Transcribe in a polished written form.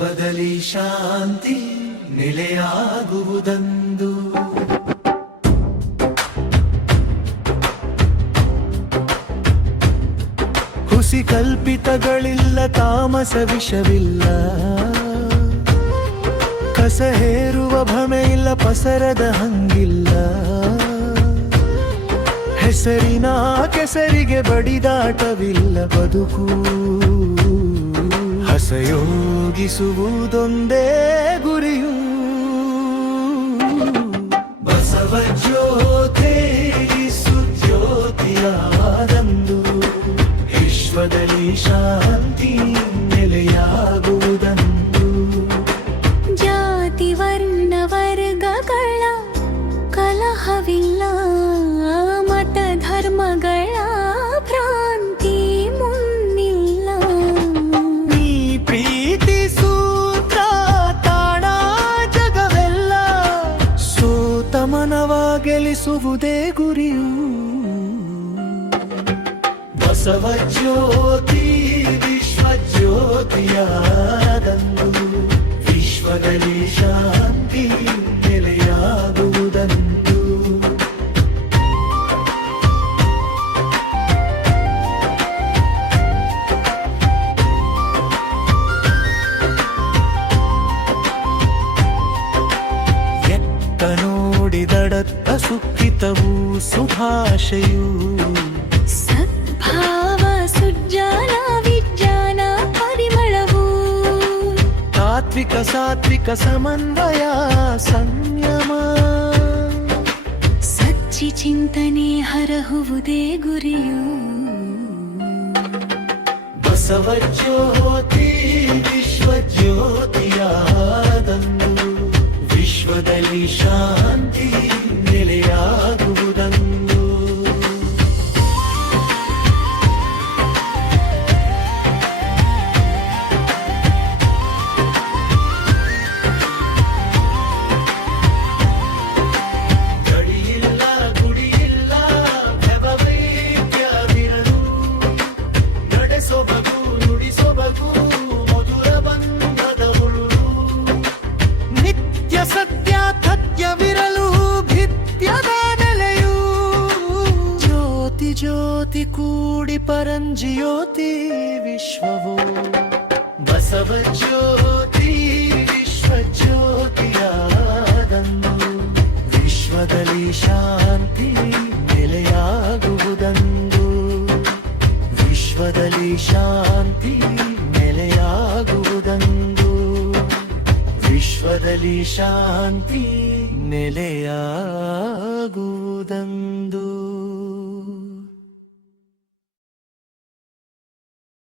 ವಿಶ್ವದಲ್ಲಿ ಶಾಂತಿ ನೆಲೆಯಾಗುವುದಂದು. ಹುಸಿ ಕಲ್ಪಿತಗಳಿಲ್ಲ, ತಾಮಸ ವಿಷವಿಲ್ಲ, ಕಸ ಹೇರುವ ಭ್ರಮೆ ಇಲ್ಲ, ಪಸರದ ಹಂಗಿಲ್ಲ. ಹೆಸರಿನ ಕೆಸರಿಗೆ ಬಡಿದಾಟವಿಲ್ಲ, ಬದುಕು ಹಸಯೋಗಿಸುವುದೊಂದೇ ಗುರಿಯು. ಬಸವ ಜ್ಯೋತಿ ಸುಜ್ಯೋತಿಯಾದಂದು, ವಿಶ್ವದಲ್ಲಿ ಶಾಂತಿ ನೆಲೆಯಾಗುವುದಂದು. ಜಾತಿ ವರ್ಣ ವರ್ಗಗಳ ಕಲಹವಿಲ್ಲ, ಮತ ಧರ್ಮಗಳ ಭ್ರಾಂತಿ ಮುನ್ನಿಲ್ಲ. ನೀ ಪ್ರೀತಿ ಸೂತ್ರ ತಾಣ ಜಗವೆಲ್ಲ, ಸೋತ ಮನವ ಗೆಲ್ಲಿಸುವುದೇ ಗುರಿಯು. ಬಸವ ಜ್ಯೋತಿ ವಿಶ್ವ ಜ್ಯೋತಿಯಾದಂದು, ವಿಶ್ವದಲ್ಲಿ ಶಾಂತಿ ನೆಲೆಯಾಗುವುದಂದು. ಎತ್ತ ನೋಡಿದಡತ್ತ ಸುಖಿತವು ಸುಭಾಷೆಯು. ಸದ್ಭಾವ ಸುಜ್ಜಾಲ ವಿಜ್ಞಾನ ಪರಿಮಳವು. ತಾತ್ವಿಕ ಸಾತ್ವಿಕ ಸಮನ್ವಯ ಸಂಯಮ, ಸಚ್ಚಿ ಚಿಂತನೆ ಹರಹುವುದೇ ಗುರಿಯು. ಬಸವ ಜ್ಯೋತಿ ವಿಶ್ವ ಜ್ಯೋತಿಯಾದಂದು, ವಿಶ್ವದಲ್ಲಿ ಶಾಂತಿ ನೆಲೆಯಾಗುವುದಂದು. ಗಡಿಯಿಲ್ಲ ಗುಡಿಯಿಲ್ಲ ವ್ಯವವೈದ್ಯವಿರಲು, ನಡೆಸೊಬಗು ನುಡಿಸೊಬಗು ಮಧುರ ಬಂಧದ ಉಳುಳು. ನಿತ್ಯ ಸತ್ಯ ತಥ್ಯವಿರಲು ಭಿತ್ಯದ ನೆಲೆಯು. ಜ್ಯೋತಿ ಜ್ಯೋತಿ ಕೂಡಿ ಪರಂಜ್ಯೋತಿ ವಿಶ್ವವು. ಬಸವ ಜ್ಯೋತಿ ವಿಶ್ವ ಜ್ಯೋತಿಯಾದಂದು, ವಿಶ್ವದಲ್ಲಿ ಶಾಂತಿ ನೆಲೆಯಾಗುವುದಂದು. ವಿಶ್ವದಲ್ಲಿ ಶಾಂತಿ ನೆಲೆಯಾಗುವುದಂದು. ವಿಶ್ವದಲ್ಲಿ ಶಾಂತಿ ನೆಲೆಯಾಗುವುದಂದು.